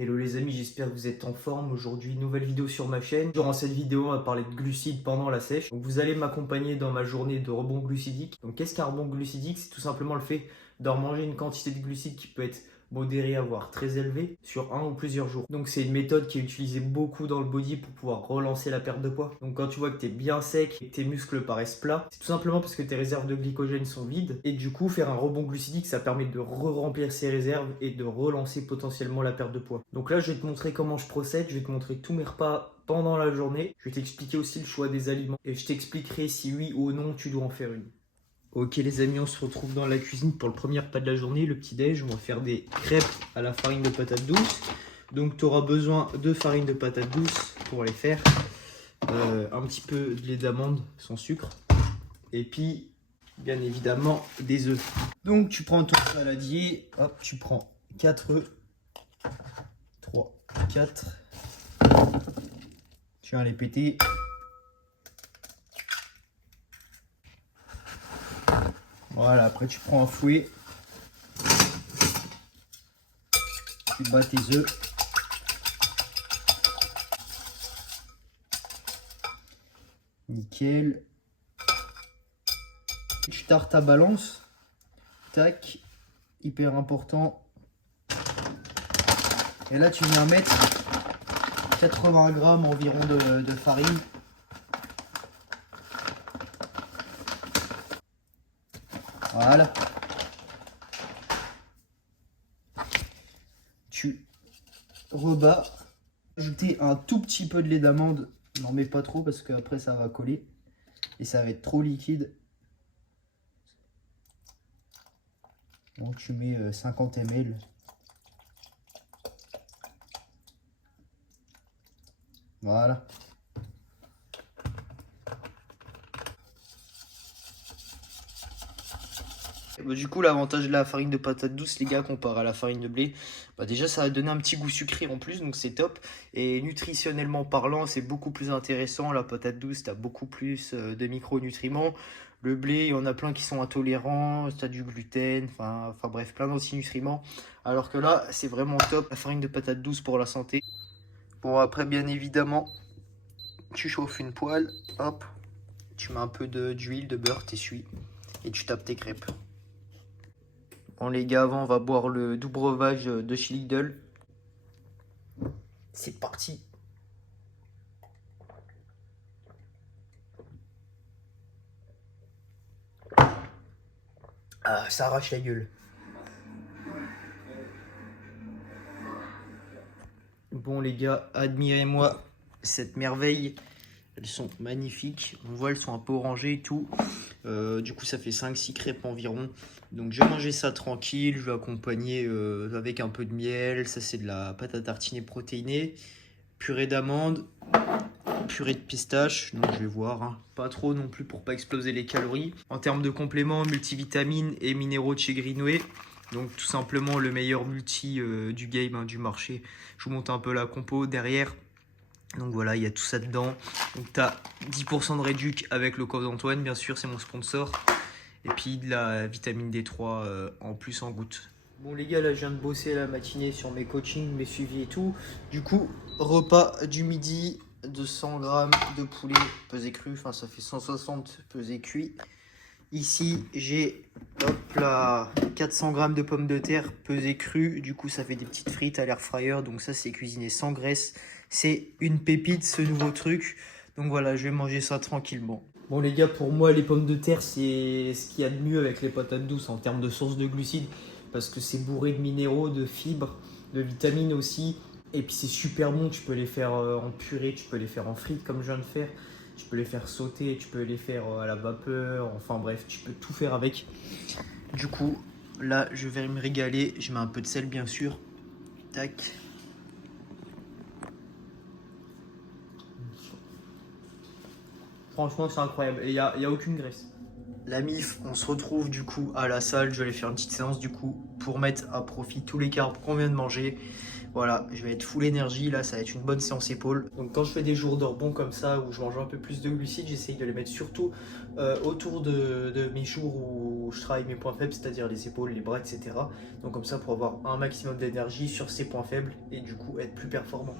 Hello les amis, j'espère que vous êtes en forme. Aujourd'hui, nouvelle vidéo sur ma chaîne. Durant cette vidéo, on va parler de glucides pendant la sèche. Donc vous allez m'accompagner dans ma journée de rebond glucidique. Donc qu'est-ce qu'un rebond glucidique? C'est tout simplement le fait de manger une quantité de glucides qui peut être modérée, voire très élevée, sur un ou plusieurs jours. Donc c'est une méthode qui est utilisée beaucoup dans le body pour pouvoir relancer la perte de poids. Donc quand tu vois que tu es bien sec et que tes muscles paraissent plats, c'est tout simplement parce que tes réserves de glycogène sont vides. Et du coup, faire un rebond glucidique, ça permet de re-remplir ces réserves et de relancer potentiellement la perte de poids. Donc là, je vais te montrer comment je procède, je vais te montrer tous mes repas pendant la journée. Je vais t'expliquer aussi le choix des aliments et je t'expliquerai si oui ou non tu dois en faire une. Ok les amis, on se retrouve dans la cuisine pour le premier repas de la journée, le petit déj. On va faire des crêpes à la farine de patate douce. Donc tu auras besoin de farine de patate douce pour les faire. Un petit peu de lait d'amande sans sucre. Et puis bien évidemment des œufs. Donc tu prends ton saladier, hop, tu prends 4 œufs. 3, 4. Tu viens les péter. Voilà, après tu prends un fouet. Tu bats tes œufs. Nickel. Tu tartes ta balance. Tac. Hyper important. Et là tu viens mettre 80 grammes environ de farine. Voilà. Tu rebats. Ajouter un tout petit peu de lait d'amande. N'en mets pas trop parce qu'après ça va coller. Et ça va être trop liquide. Donc tu mets 50 ml. Voilà. Bah, du coup, l'avantage de la farine de patate douce, les gars, comparé à la farine de blé, bah, déjà, ça va donner un petit goût sucré en plus, donc c'est top. Et nutritionnellement parlant, c'est beaucoup plus intéressant. La patate douce, tu as beaucoup plus de micronutriments. Le blé, il y en a plein qui sont intolérants, tu as du gluten, enfin bref, plein d'antinutriments. Alors que là, c'est vraiment top, la farine de patate douce pour la santé. Bon, après, bien évidemment, tu chauffes une poêle, hop, tu mets un peu d'huile, de beurre, t'essuies, et tu tapes tes crêpes. Bon les gars, avant on va boire le doux breuvage de chez Lidl. C'est parti. Ah, ça arrache la gueule. Bon les gars, admirez-moi cette merveille. Elles sont magnifiques. On voit, elles sont un peu orangées et tout. Du coup, ça fait 5-6 crêpes environ. Donc, je vais manger ça tranquille. Je vais accompagner avec un peu de miel. Ça, c'est de la pâte à tartiner protéinée. Purée d'amande. Purée de pistache. Donc, je vais voir. Hein. Pas trop non plus pour pas exploser les calories. En termes de compléments, multivitamines et minéraux de chez Greenway. Donc, tout simplement le meilleur multi du game, hein, du marché. Je vous montre un peu la compo derrière. Donc voilà, il y a tout ça dedans. Donc tu as 10% de réduc avec le code Antoine, bien sûr, c'est mon sponsor. Et puis de la vitamine D3 en plus en gouttes. Bon les gars, là je viens de bosser la matinée sur mes coachings, mes suivis et tout. Du coup, repas du midi de 100 grammes de poulet pesé cru. Enfin ça fait 160 pesé cuit. Ici, j'ai 400 grammes de pommes de terre pesées crues. Du coup, ça fait des petites frites à l'air fryer. Donc ça, c'est cuisiné sans graisse. C'est une pépite, ce nouveau truc. Donc voilà, je vais manger ça tranquillement. Bon les gars, pour moi, les pommes de terre, c'est ce qu'il y a de mieux avec les patates douces en termes de source de glucides. Parce que c'est bourré de minéraux, de fibres, de vitamines aussi. Et puis c'est super bon, tu peux les faire en purée, tu peux les faire en frites comme je viens de faire. Tu peux les faire sauter, tu peux les faire à la vapeur, enfin bref, tu peux tout faire avec. Du coup, là, je vais me régaler. Je mets un peu de sel, bien sûr. Tac. Franchement, c'est incroyable. Et il n'y a aucune graisse. La MIF, on se retrouve du coup à la salle. Je vais aller faire une petite séance du coup pour mettre à profit tous les carbs qu'on vient de manger. Voilà, je vais être full énergie, là ça va être une bonne séance épaules. Donc quand je fais des jours de rebond comme ça, où je mange un peu plus de glucides, j'essaye de les mettre surtout autour de mes jours où je travaille mes points faibles, c'est-à-dire les épaules, les bras, etc. Donc comme ça pour avoir un maximum d'énergie sur ces points faibles et du coup être plus performant.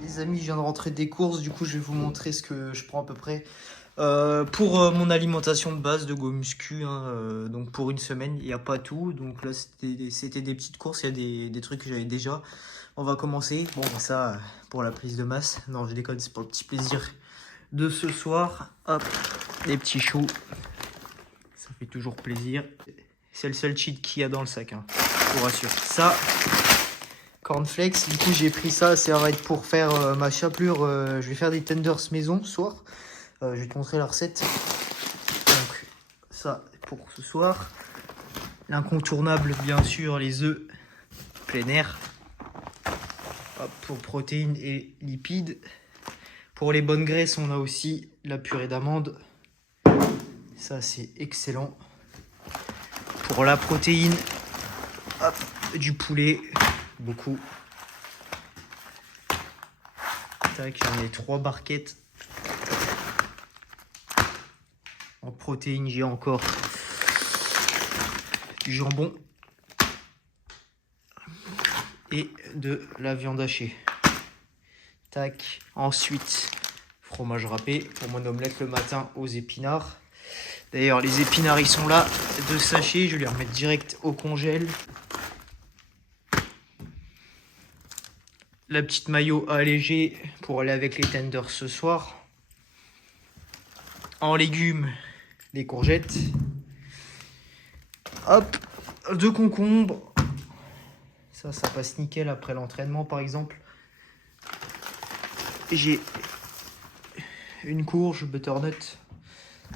Les amis, je viens de rentrer des courses, du coup je vais vous montrer ce que je prends à peu près pour mon alimentation de base de go muscu, hein, donc pour une semaine, il n'y a pas tout, donc là c'était des petites courses, il y a des trucs que j'avais déjà. On va commencer, bon ça pour la prise de masse, non je déconne, c'est pour le petit plaisir de ce soir. Hop, les petits choux, ça fait toujours plaisir, c'est le seul cheat qu'il y a dans le sac, hein, je vous rassure. Ça, cornflakes, du coup j'ai pris ça, ça va être pour faire ma chapelure, je vais faire des tenders maison ce soir, je vais te montrer la recette. Donc ça pour ce soir, l'incontournable bien sûr, les œufs plein air. Hop, pour protéines et lipides. Pour les bonnes graisses, on a aussi la purée d'amande, ça c'est excellent. Pour la protéine, hop, du poulet, beaucoup. Tac, j'en ai 3 barquettes. En protéines, j'ai encore du jambon et de la viande hachée. Tac. Ensuite, fromage râpé pour mon omelette le matin aux épinards. D'ailleurs, les épinards, ils sont là, 2 sachets. Je vais les remettre direct au congèle. La petite mayo allégée pour aller avec les tenders ce soir. En légumes, les courgettes. Hop, 2 concombres. Ça passe nickel après l'entraînement, par exemple. J'ai une courge, butternut.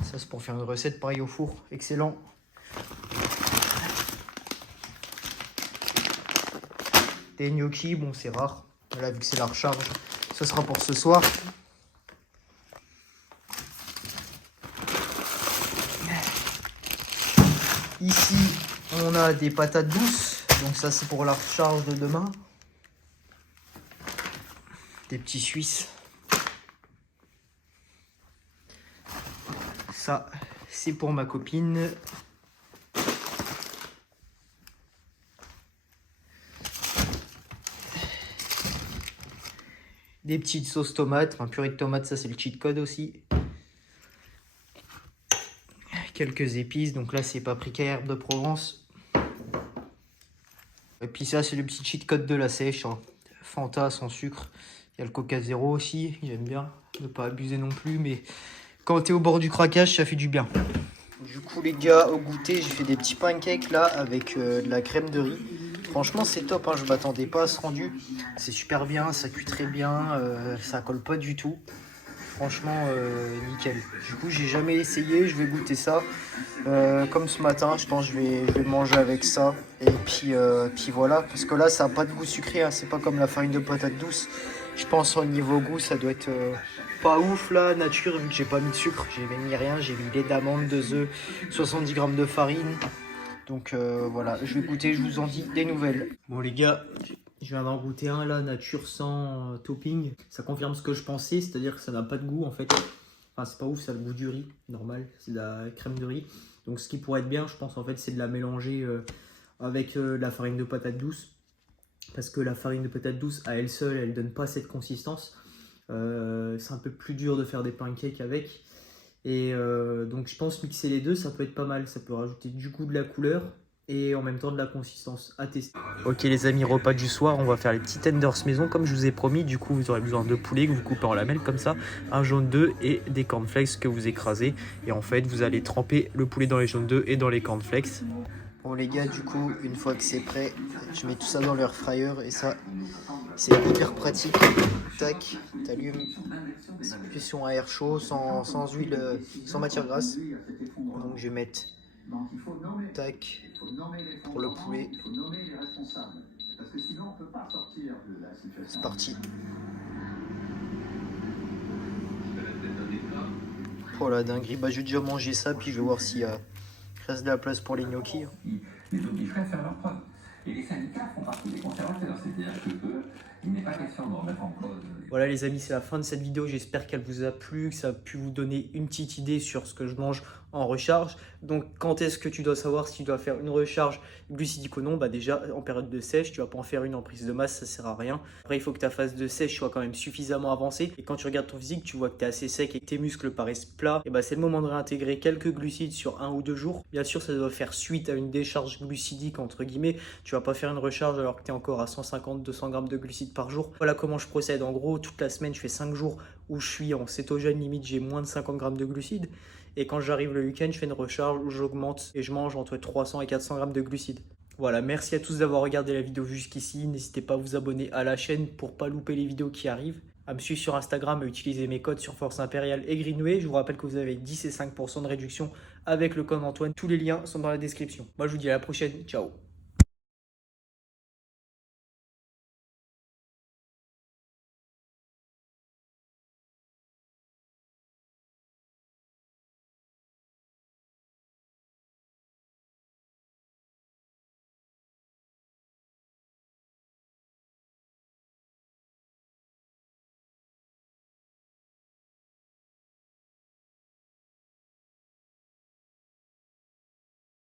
Ça, c'est pour faire une recette pareil au four. Excellent. Des gnocchis, bon, c'est rare. Là, vu que c'est la recharge, ce sera pour ce soir. Ici, on a des patates douces. Donc ça, c'est pour la recharge de demain. Des petits Suisses. Ça, c'est pour ma copine. Des petites sauces tomates, enfin purée de tomates, ça c'est le cheat code aussi. Quelques épices, donc là c'est paprika et herbes de Provence. Et puis ça c'est le petit cheat code de la sèche, hein. Fanta sans sucre. Il y a le Coca Zéro aussi, j'aime bien, ne pas abuser non plus, mais quand tu es au bord du craquage, ça fait du bien. Du coup les gars, au goûter, j'ai fait des petits pancakes là avec de la crème de riz. Franchement c'est top, hein, je m'attendais pas à ce rendu. C'est super bien, ça cuit très bien, ça colle pas du tout. Franchement nickel. Du coup j'ai jamais essayé, je vais goûter ça. Comme ce matin, je pense que je vais manger avec ça. Et puis voilà, parce que là ça n'a pas de goût sucré, hein. C'est pas comme la farine de patate douce. Je pense au niveau goût ça doit être pas ouf là, nature, vu que j'ai pas mis de sucre. J'ai mis rien, j'ai mis lait d'amande, 2 œufs, 70 grammes de farine. Donc voilà, je vais goûter, je vous en dis des nouvelles. Bon les gars, je viens d'en goûter un là, nature sans topping. Ça confirme ce que je pensais, c'est-à-dire que ça n'a pas de goût en fait. Enfin c'est pas ouf, ça a le goût du riz, normal, c'est de la crème de riz. Donc ce qui pourrait être bien, je pense en fait, c'est de la mélanger avec la farine de patate douce. Parce que la farine de patate douce, à elle seule, elle donne pas cette consistance. C'est un peu plus dur de faire des pancakes avec. Et donc je pense mixer les deux, ça peut être pas mal. Ça peut rajouter du goût, de la couleur et en même temps de la consistance à tester. Ok les amis, repas du soir, on va faire les petits tenders maison comme je vous ai promis. Du coup vous aurez besoin de poulet que vous coupez en lamelles comme ça, un jaune d'œuf et des cornflakes que vous écrasez. Et en fait vous allez tremper le poulet dans les jaunes d'œufs et dans les cornflakes. Bon les gars, du coup une fois que c'est prêt, je mets tout ça dans l'air fryer et ça c'est hyper pratique. Tac, t'allumes, cuisson à air chaud, sans huile, sans matière grasse. Donc je vais mettre tac pour le poulet. C'est parti. Oh la dinguerie, bah je vais déjà manger ça puis je vais voir s'il reste de la place pour les gnocchis. Les autres frères faire leurs preuves. Et les syndicats font partie des conservateurs, c'est-à-dire que il n'est pas question de remettre en cause. Voilà les amis, c'est la fin de cette vidéo, j'espère qu'elle vous a plu, que ça a pu vous donner une petite idée sur ce que je mange en recharge. Donc quand est-ce que tu dois savoir si tu dois faire une recharge glucidique ou non? Bah déjà en période de sèche, tu vas pas en faire une en prise de masse, ça sert à rien. Après il faut que ta phase de sèche soit quand même suffisamment avancée. Et quand tu regardes ton physique, tu vois que tu es assez sec et que tes muscles paraissent plats. Et bah c'est le moment de réintégrer quelques glucides sur 1 ou 2 jours. Bien sûr ça doit faire suite à une décharge glucidique entre guillemets. Tu vas pas faire une recharge alors que tu es encore à 150-200 grammes de glucides par jour. Voilà comment je procède. En gros, toute la semaine, je fais 5 jours où je suis en cétogène, limite j'ai moins de 50 grammes de glucides. Et quand j'arrive le week-end, je fais une recharge où j'augmente et je mange entre 300 et 400 grammes de glucides. Voilà, merci à tous d'avoir regardé la vidéo jusqu'ici. N'hésitez pas à vous abonner à la chaîne pour pas louper les vidéos qui arrivent. À me suivre sur Instagram, à utiliser mes codes sur Force Impériale et Greenway. Je vous rappelle que vous avez 10 et 5% de réduction avec le code Antoine. Tous les liens sont dans la description. Moi, je vous dis à la prochaine. Ciao.